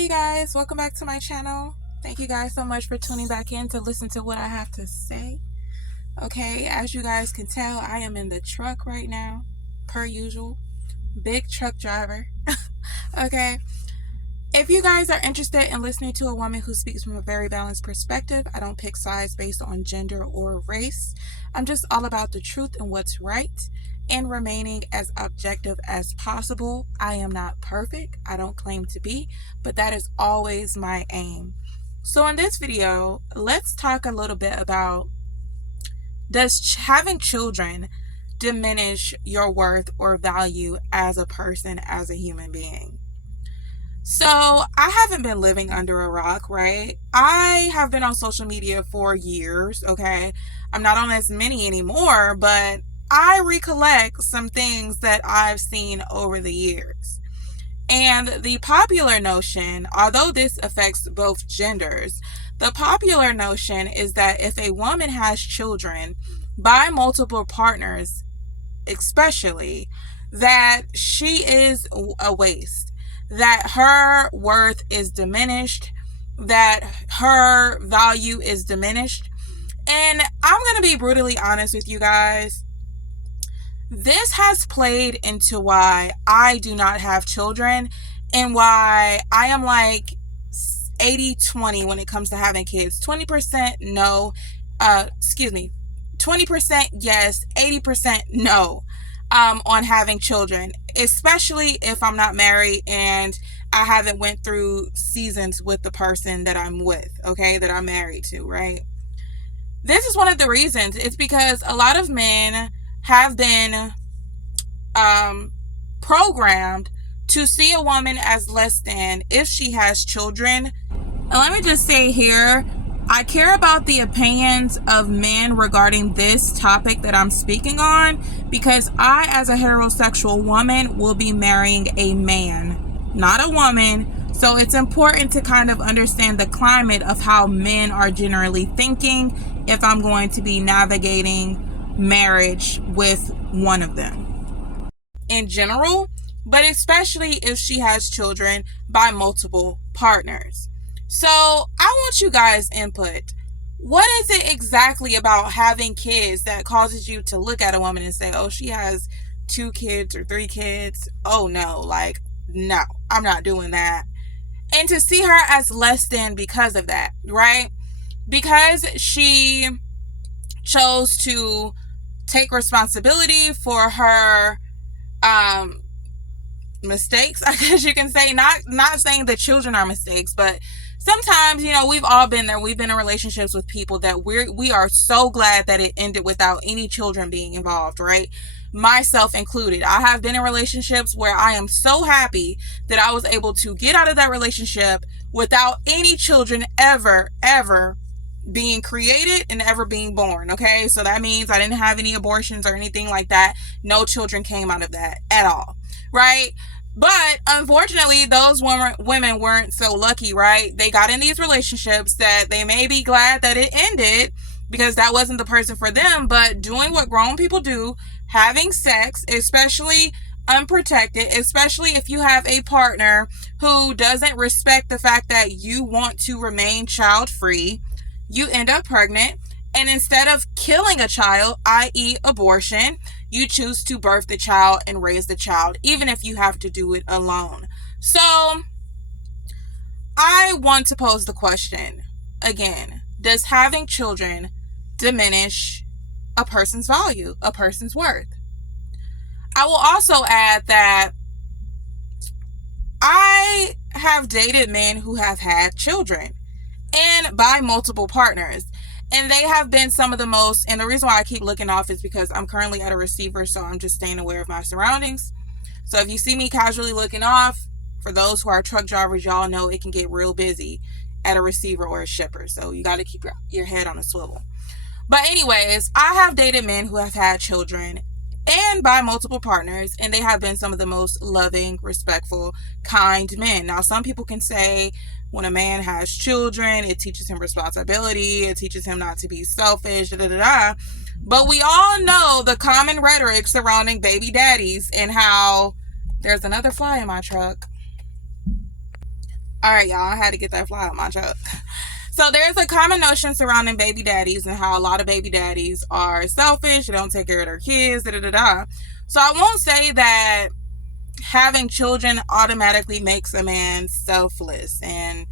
you guys, welcome back to my channel. Thank you guys so much for tuning back in to listen to what I have to say. Okay, as you guys can tell, I am in the truck right now, per usual. Big truck driver. Okay, if you guys are interested in listening to a woman who speaks from a very balanced perspective, I don't pick sides based on gender or race. I'm just all about the truth and what's right and remaining as objective as possible. I am not perfect. I don't claim to be, but that is always my aim. So in this video, let's talk a little bit about, does having children diminish your worth or value as a person, as a human being? So I haven't been living under a rock, right? I have been on social media for years, okay? I'm not on as many anymore, but I recollect some things that I've seen over the years. And the popular notion, although this affects both genders, the popular notion is that if a woman has children by multiple partners, especially, that she is a waste, that her worth is diminished, that her value is diminished. And I'm going to be brutally honest with you guys. This has played into why I do not have children and why I am like 80-20 when it comes to having kids. 20% no, 20% yes, 80% no. On having children, especially if I'm not married and I haven't went through seasons with the person that I'm with, okay, that I'm married to, right? This is one of the reasons. It's because a lot of men have been programmed to see a woman as less than if she has children. And let me just say here, I care about the opinions of men regarding this topic that I'm speaking on because I, as a heterosexual woman, will be marrying a man, not a woman. So it's important to kind of understand the climate of how men are generally thinking if I'm going to be navigating marriage with one of them in general, but especially if she has children by multiple partners. So I want you guys' input. What is it exactly about having kids that causes you to look at a woman and say, oh, she has 2 kids or 3 kids? Oh no, like, no, I'm not doing that. And to see her as less than because of that, right? Because she chose to take responsibility for her mistakes, I guess you can say. Not saying that children are mistakes, but sometimes, you know, we've all been there. We've been in relationships with people that we are so glad that it ended without any children being involved, right? Myself included. I have been in relationships where I am so happy that I was able to get out of that relationship without any children ever being created and ever being born, okay? So that means I didn't have any abortions or anything like that. No children came out of that at all, right? But unfortunately, those women weren't so lucky, right? They got in these relationships that they may be glad that it ended because that wasn't the person for them, but doing what grown people do, having sex, especially unprotected, especially if you have a partner who doesn't respect the fact that you want to remain child-free, you end up pregnant. And instead of killing a child, i.e. abortion, you choose to birth the child and raise the child, even if you have to do it alone. So I want to pose the question again. Does having children diminish a person's value, a person's worth? I will also add that I have dated men who have had children and by multiple partners. And they have been some of the most, and the reason why I keep looking off is because I'm currently at a receiver, so I'm just staying aware of my surroundings. So if you see me casually looking off, for those who are truck drivers, y'all know it can get real busy at a receiver or a shipper. So you got to keep your head on a swivel. But anyways, I have dated men who have had children and by multiple partners, and they have been some of the most loving, respectful, kind men. Now, some people can say when a man has children, it teaches him responsibility, it teaches him not to be selfish, But we all know the common rhetoric surrounding baby daddies and how there's another fly in my truck. All right, y'all, I had to get that fly out my truck. So there's a common notion surrounding baby daddies and how a lot of baby daddies are selfish, they don't take care of their kids, da da da da. So I won't say that having children automatically makes a man selfless, and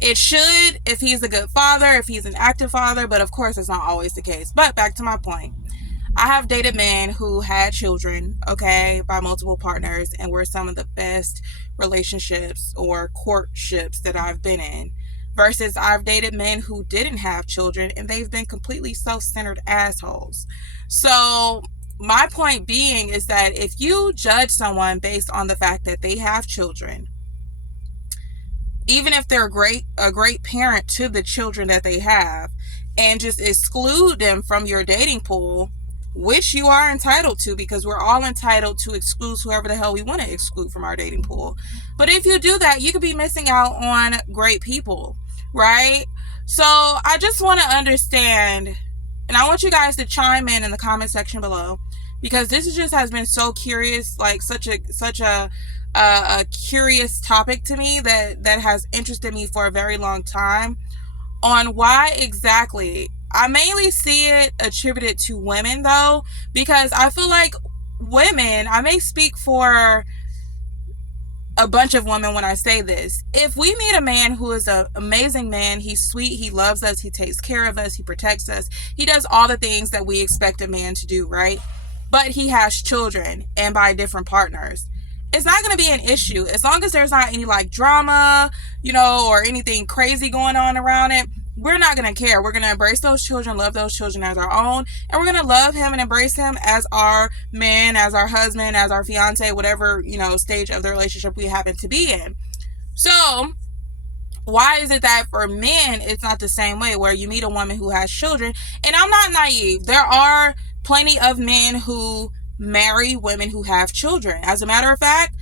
it should if he's a good father, if he's an active father, but of course it's not always the case. But back to my point. I have dated men who had children, okay, by multiple partners, and were some of the best relationships or courtships that I've been in. Versus I've dated men who didn't have children and they've been completely self-centered assholes. So my point being is that if you judge someone based on the fact that they have children, even if they're a great parent to the children that they have, and just exclude them from your dating pool, which you are entitled to, because we're all entitled to exclude whoever the hell we want to exclude from our dating pool. But if you do that, you could be missing out on great people, right? So I just want to understand, and I want you guys to chime in the comment section below, because this just has been so curious, like such a curious topic to me that has interested me for a very long time, on why exactly. I mainly see it attributed to women though, because I feel like women, I may speak for a bunch of women when I say this. If we meet a man who is an amazing man, he's sweet, he loves us, he takes care of us, he protects us, he does all the things that we expect a man to do, right? But he has children, and by different partners. It's not going to be an issue as long as there's not any like drama, or anything crazy going on around it. We're not going to care. We're going to embrace those children, love those children as our own, and we're going to love him and embrace him as our man, as our husband, as our fiance, whatever, stage of the relationship we happen to be in. So why is it that for men it's not the same way, where you meet a woman who has children? And I'm not naive. There are plenty of men who marry women who have children. As a matter of fact,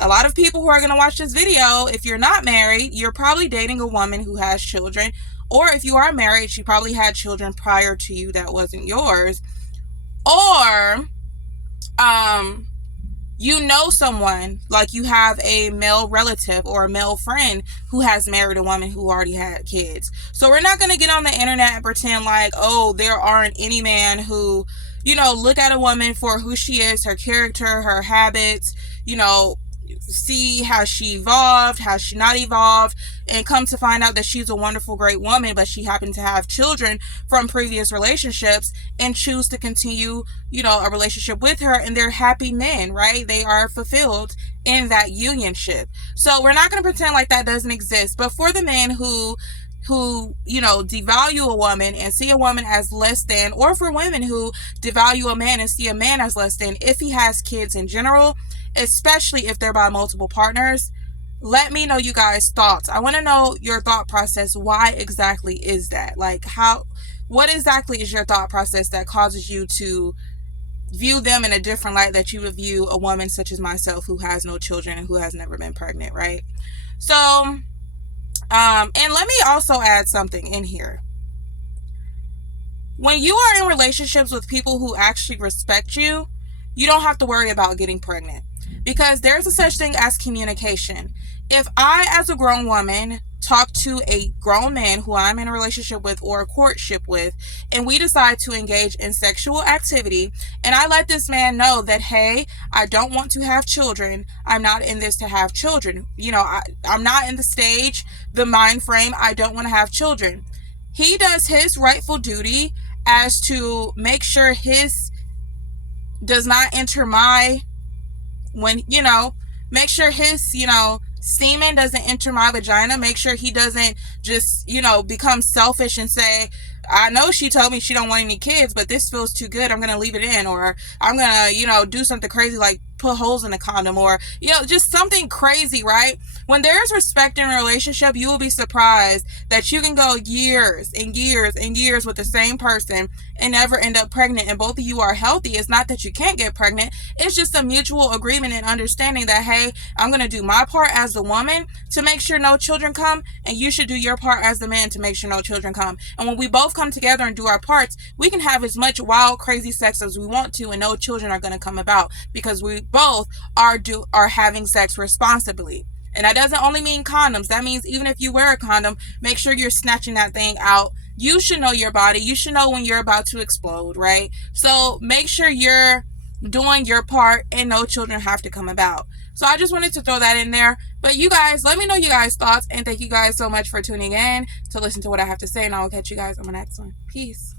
a lot of people who are going to watch this video, if you're not married, you're probably dating a woman who has children. Or if you are married, she probably had children prior to you that wasn't yours. Or you know someone, like you have a male relative or a male friend who has married a woman who already had kids. So we're not going to get on the internet and pretend like, oh, there aren't any man who, look at a woman for who she is, her character, her habits, see how she evolved, how she not evolved, and come to find out that she's a wonderful, great woman, but she happened to have children from previous relationships and choose to continue, a relationship with her, and they're happy men, right? They are fulfilled in that unionship. So we're not going to pretend like that doesn't exist. But for the men who devalue a woman and see a woman as less than, or for women who devalue a man and see a man as less than if he has kids in general, especially if they're by multiple partners, let me know you guys' thoughts. I want to know your thought process. Why exactly is that? Like, what exactly is your thought process that causes you to view them in a different light that you would view a woman such as myself who has no children and who has never been pregnant, right? So and let me also add something in here. When you are in relationships with people who actually respect you, you don't have to worry about getting pregnant, because there's a such thing as communication. If I, as a grown woman, talk to a grown man who I'm in a relationship with or a courtship with, and we decide to engage in sexual activity, and I let this man know that, hey, I don't want to have children. I'm not in this to have children. I'm not in the stage, the mind frame, I don't want to have children. He does his rightful duty as to make sure his does not enter my, make sure his, semen doesn't enter my vagina. Make sure he doesn't just, become selfish and say, I know she told me she don't want any kids, but this feels too good, I'm going to leave it in. Or I'm going to, do something crazy like put holes in a condom, or, just something crazy, right? When there's respect in a relationship, you will be surprised that you can go years and years and years with the same person and never end up pregnant, and both of you are healthy. It's not that you can't get pregnant. It's just a mutual agreement and understanding that, hey, I'm going to do my part as the woman to make sure no children come, and you should do your part as the man to make sure no children come. And when we both come together and do our parts, we can have as much wild, crazy sex as we want to, and no children are going to come about, because we both are having sex responsibly. And that doesn't only mean condoms. That means even if you wear a condom, make sure you're snatching that thing out. You should know your body. You should know when you're about to explode, right? So make sure you're doing your part and no children have to come about. So I just wanted to throw that in there. But you guys, let me know you guys' thoughts. And thank you guys so much for tuning in to listen to what I have to say. And I will catch you guys on the next one. Peace.